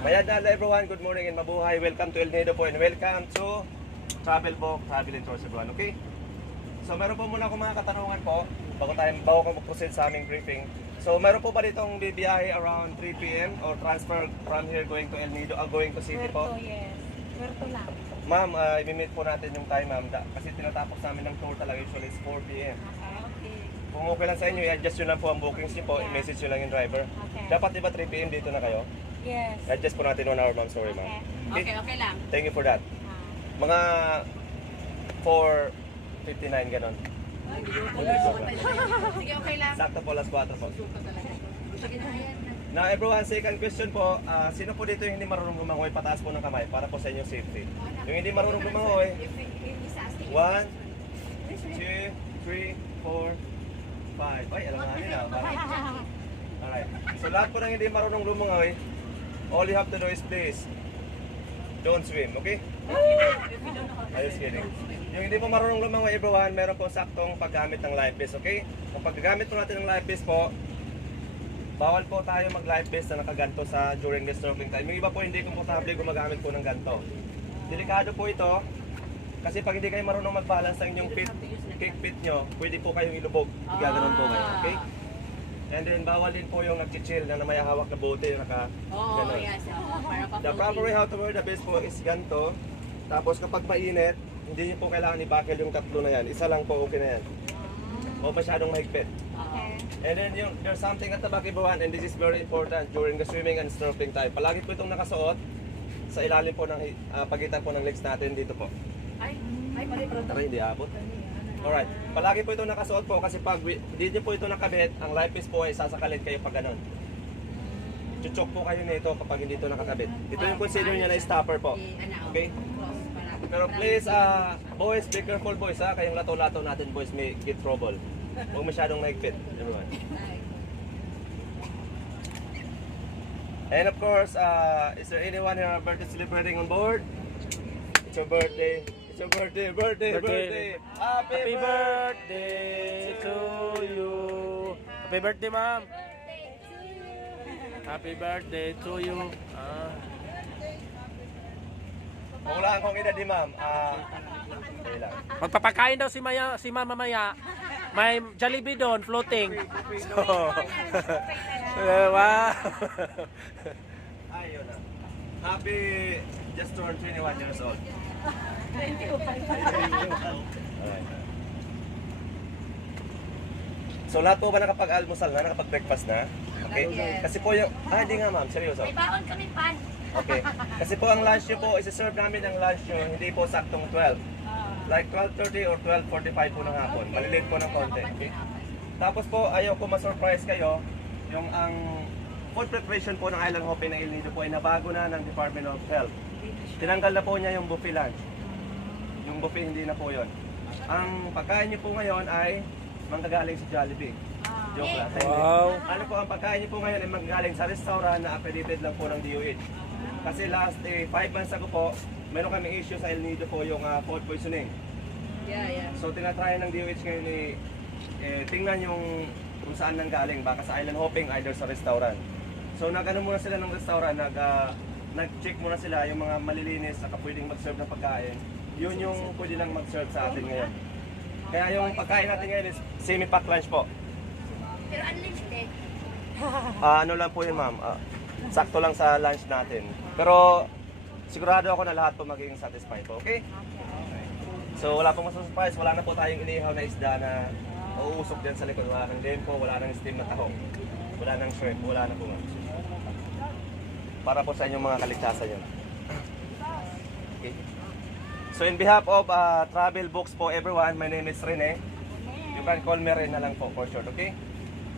Mayadala everyone, good morning and mabuhay. Welcome to El Nido po and welcome to Travel Book, Travel and Tours everyone, okay? So meron po muna akong mga katanungan po bago ko mag-proceed sa aming briefing. So meron po ba ditong bibiyahe around 3 p.m. or transfer from here going to El Nido, going to city po? Puerto, yes. Puerto lang. Ma'am, i-meet po natin yung time ma'am kasi tinatapos namin ng tour talaga usually is 4 p.m. Okay. Kung okay lang sa inyo, i-adjust nyo lang po ang bookings nyo po, i-message nyo lang yung driver. Okay. Dapat diba 3 p.m. dito na kayo? Yes. I-adjust po natin 1 hour ma'am, sorry ma'am. Okay lang. Thank you for that. Mga 4:59 ganon. Sige, okay lang. Sakto po, alas 4 po. Sige na yan. Now everyone, second question po, sino po dito yung hindi marunong lumangoy? Pataas po ng kamay para po sa inyong safety. Yung hindi marunong lumangoy, 1, 2, 3, 4, 5. Ay, alam nga nila. Alright. So lahat po ng hindi marunong lumangoy, all you have to do is please, don't swim, okay? I just kidding. Yung hindi po marunong lumangoy everyone, meron po saktong paggamit ng life vest, okay? Kung paggamit po natin ng life vest po, bawal po tayo mag-life vest na nakaganto sa during the snorkeling time. Yung iba po hindi komportable gumagamit po ng ganto. Delikado po ito kasi pag hindi kayo marunong mag-balance sa inyong kick fit nyo, pwede po kayong ilubog. Gaganon po kayo, okay? And then bawal din po yung nag-chill na may hawak na bote, ganon. Yes. Para pa The proper way how to wear the vest po is ganto. Tapos kapag mainit, hindi niyo po kailangan i-buckle yung tatlo na yan. Isa lang po okay na yan. O masyadong mahigpit. Okay. And then there's something at the back everyone, and this is very important during the swimming and snorkeling time. Palagi po itong nakasuot sa ilalim po ng pagitan po ng legs natin dito po. Ay, mali bro. Tara, hindi abot. Alright, palagi po itong nakasuot po kasi pag hindi nyo po ito nakabit, ang life vest po ay sasakalit kayo pag ganun. Chuchok po kayo nito kapag hindi ito nakakabit. Ito yung consider niya na stopper po. Okay? Pero please, boys, be careful boys ha. Kayong lato-lato natin boys may get trouble. Huwag masyadong mahigpit, everyone. And of course, is there anyone here birthday celebrating on board? It's your birthday. It's your birthday. Happy birthday to you. Happy birthday, ma'am. Happy birthday to you. Kung wala akong edad di ma'am, okay lang. Magpapakain daw si Mama Maya. May Jollibee doon, floating. So, wow. Ayun na. Happy, just turned 21 years old. Thank you. Alright. So lahat po ba nakapag-almusal na, nakapag-breakfast na? Okay? Yes. Kasi po yung, hindi nga ma'am, seryoso. May baon kami pan. Okay. Kasi po ang lunch nyo po, isi-serve namin ang lunch nyo, hindi po saktong 12. Like 12:30 or 12:45 po ng hapon. Malilate po ng konti. Okay? Tapos po, ayaw ko ma-surprise kayo, yung ang food preparation po ng Island Hopping ng El Nido po ay nabago na ng Department of Health. Tinanggal na po niya yung buffet lunch. Yung buffet hindi na po yon. Ang pagkain niyo po ngayon ay manggagaling sa Jollibee. Joke lang. Wow. Ano po ang pagkain niyo po ngayon ay manggagaling sa restaurant na accredited lang po ng DOH. Kasi last 5 months ago po, meron kami issue sa El Nido po yung food poisoning. Yeah. So tinatry ng DOH ngayon tingnan yung kung saan nanggaling, baka sa island hopping, either sa restaurant. So nag-ano muna sila ng restaurant, nag-check muna sila yung mga malilinis na pwedeng mag-serve ng pagkain. Yun yung pwede lang mag-serve sa atin ngayon. Kaya yung pagkain natin ngayon is semi-pack lunch po. Pero unlimited. Ano lang po yun ma'am, sakto lang sa lunch natin. Pero sigurado ako na lahat po magiging satisfied po, okay? So wala pong masasurprise, wala na po tayong inihaw na isda na uusok dyan sa likod. Wala nang lempo, wala nang steam na tahong, wala nang shrimp, wala na po ma'am. Para po sa inyong mga kaligtasan yun. Okay. So in behalf of Travel Books po everyone, my name is Rene. You can call me Rene na lang po for short, okay?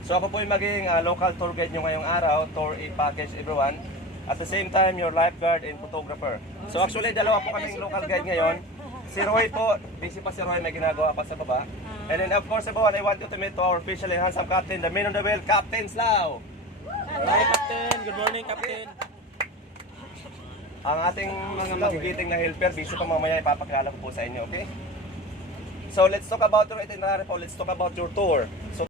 So ako po yung magiging local tour guide nyo ngayong araw, tour package everyone. At the same time, your lifeguard and photographer. So actually, dalawa po kaming local guide ngayon. Si Roy po, busy pa si Roy, may ginagawa pa sa baba. And then of course everyone, I want you to meet to our officially handsome captain, the man on the wheel, Captain Slow. Hi, Captain. Good morning, Captain. Ang ating mga magigiting na helper, busy pa mamaya, ipapakilala ko po sa inyo, okay? So let's talk about your itinerary po, let's talk about your tour. So